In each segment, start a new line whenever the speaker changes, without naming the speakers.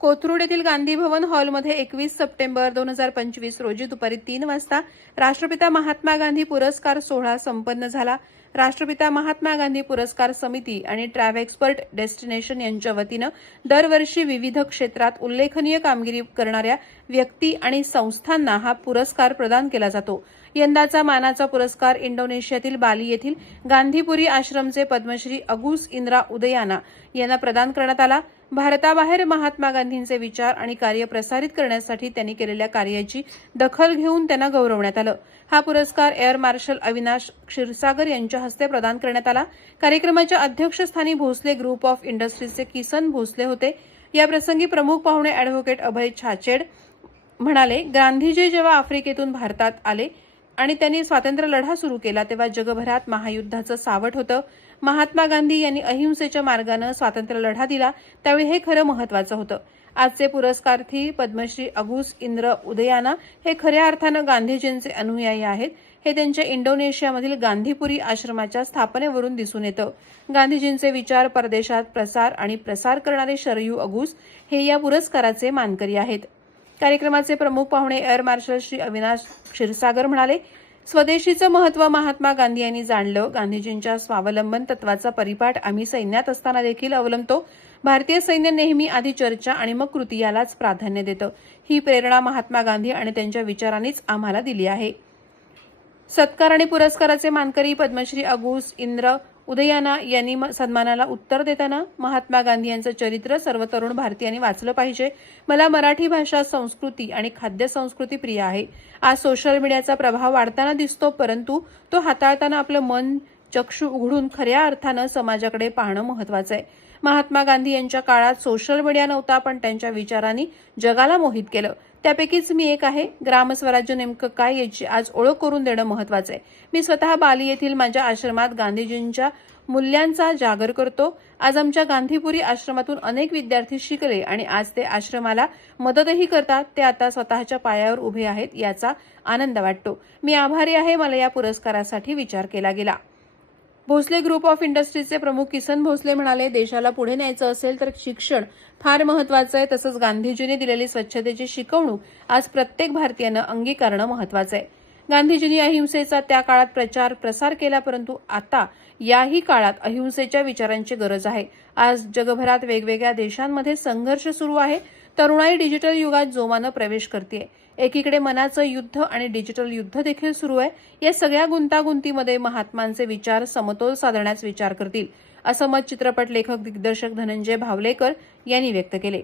कोथरूड येथील गांधी भवन हॉलमध्ये एकवीस सप्टेंबर दोन हजार पंचवीस रोजी दुपारी तीन वाजता राष्ट्रपिता महात्मा गांधी पुरस्कार सोहळा संपन्न झाला. राष्ट्रपिता महात्मा गांधी पुरस्कार समिती आणि ट्रॅव्ह एक्सपर्ट डेस्टिनेशन यांच्या वतीनं दरवर्षी विविध क्षेत्रात उल्लेखनीय कामगिरी करणाऱ्या व्यक्ती आणि संस्थांना हा पुरस्कार प्रदान केला जातो. यंदाचा मानाचा पुरस्कार इंडोनेशियातील बाली येथील गांधीपुरी आश्रमचे पद्मश्री अगुस इंद्रा उदयाना यांना प्रदान करण्यात आला. भारताबाहेर महात्मा गांधींचे विचार आणि कार्य प्रसारित करण्यासाठी त्यांनी केलेल्या कार्याची दखल घेऊन त्यांना गौरवण्यात आलं. हा पुरस्कार एअर मार्शल अविनाश क्षीरसागर यांच्या हस्ते प्रदान करण्यात आला. कार्यक्रमाच्या अध्यक्षस्थानी भोसले ग्रुप ऑफ इंडस्ट्रीजचे किसन भोसले होते. याप्रसंगी प्रमुख पाहुणे अॅडव्होकेट अभय छाचेड म्हणाले गांधीजी जेव्हा आफ्रिकेतून भारतात आले आणि त्यांनी स्वातंत्र्य लढा सुरू केला तेव्हा जगभरात महायुद्धाचं सावट होतं. महात्मा गांधी यांनी अहिंसेच्या मार्गानं स्वातंत्र्य लढा दिला त्यावेळी हे खरं महत्वाचं होतं. आजचे पुरस्कार्थी पद्मश्री अगुस इंद्र उदयाना हे खऱ्या अर्थानं गांधीजींचे अनुयायी आहेत. हे त्यांच्या इंडोनेशियामधील गांधीपुरी आश्रमाच्या स्थापनेवरून दिसून येतं. गांधीजींचे विचार परदेशात प्रसार आणि प्रसार करणारे शरयू अगुस हे या पुरस्काराचे मानकरी आहेत. कार्यक्रमाचे प्रमुख पाहुणे एअर मार्शल श्री अविनाश क्षीरसागर म्हणाले स्वदेशीचं महत्त्व महात्मा गांधी यांनी जाणलं. गांधीजींच्या स्वावलंबन तत्वाचा परिपाठ आम्ही सैन्यात असताना देखील अवलंबतो. भारतीय सैन्य नेहमी आधी चर्चा आणि मग कृती यालाच प्राधान्य देतं. ही प्रेरणा महात्मा गांधी आणि त्यांच्या विचारांनीच आम्हाला दिली आहे. सत्कार आणि पुरस्काराचे मानकरी पद्मश्री अगुस इंद्र उदयाना यांनी म- सन्मानाला उत्तर देताना महात्मा गांधी यांचं चरित्र सर्व तरुण भारतीयांनी वाचलं पाहिजे. मला मराठी भाषा संस्कृती आणि खाद्य संस्कृती प्रिय आहे. आज सोशल मीडियाचा प्रभाव वाढताना दिसतो परंतु तो हाताळताना आपलं मन चक्षू उघडून खऱ्या अर्थानं समाजाकडे पाहणं महत्वाचं आहे. महात्मा गांधी यांच्या काळात सोशल मीडिया नव्हता पण त्यांच्या विचारांनी जगाला मोहित केलं. त्यापैकीच मी एक आहे. ग्रामस्वराज्य नेमकं काय याची आज ओळख करून देणं महत्वाचं आहे. मी स्वतः बाली येथील माझ्या आश्रमात गांधीजींच्या मूल्यांचा जागर करतो. आज आमच्या गांधीपुरी आश्रमातून अनेक विद्यार्थी शिकले आणि आज ते आश्रमाला मदतही करतात. ते आता स्वतःच्या पायावर उभे आहेत याचा आनंद वाटतो. मी आभारी आहे. मला या पुरस्कारासाठी विचार केला गेला. भोसले ग्रुप ऑफ इंडस्ट्रीजचे प्रमुख किसन भोसले म्हणाले देशाला पुढे न्यायचं असेल तर शिक्षण फार महत्वाचं आहे. तसंच गांधीजींनी दिलेली स्वच्छतेची शिकवणूक आज प्रत्येक भारतीयानं अंगीकारणं महत्वाचं आहे. गांधीजींनी अहिंसेचा त्या काळात प्रचार प्रसार केला परंतु आता याही काळात अहिंसेच्या विचारांची गरज आहे. आज जगभरात वेगवेगळ्या देशांमध्ये संघर्ष सुरू आहे. तरुणाई डिजिटल युगात जोमानं प्रवेश करते एकीकडे मनाचं युद्ध आणि डिजिटल युद्ध देखील सुरू आहे. या सगळ्या गुंतागुंतीमध्ये महात्मांचे विचार समतोल साधण्यास विचार करतील असं मत चित्रपट लेखक दिग्दर्शक धनंजय भावलेकर यांनी व्यक्त केले.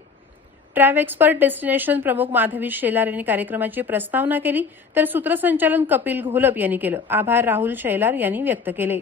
ट्रॅव्ह एक्सपर्ट डेस्टिनेशन प्रमुख माधवी शेलार यांनी कार्यक्रमाची प्रस्तावना केली तर सूत्रसंचालन कपिल घोलप यांनी केलं. आभार राहुल शेलार यांनी व्यक्त केले.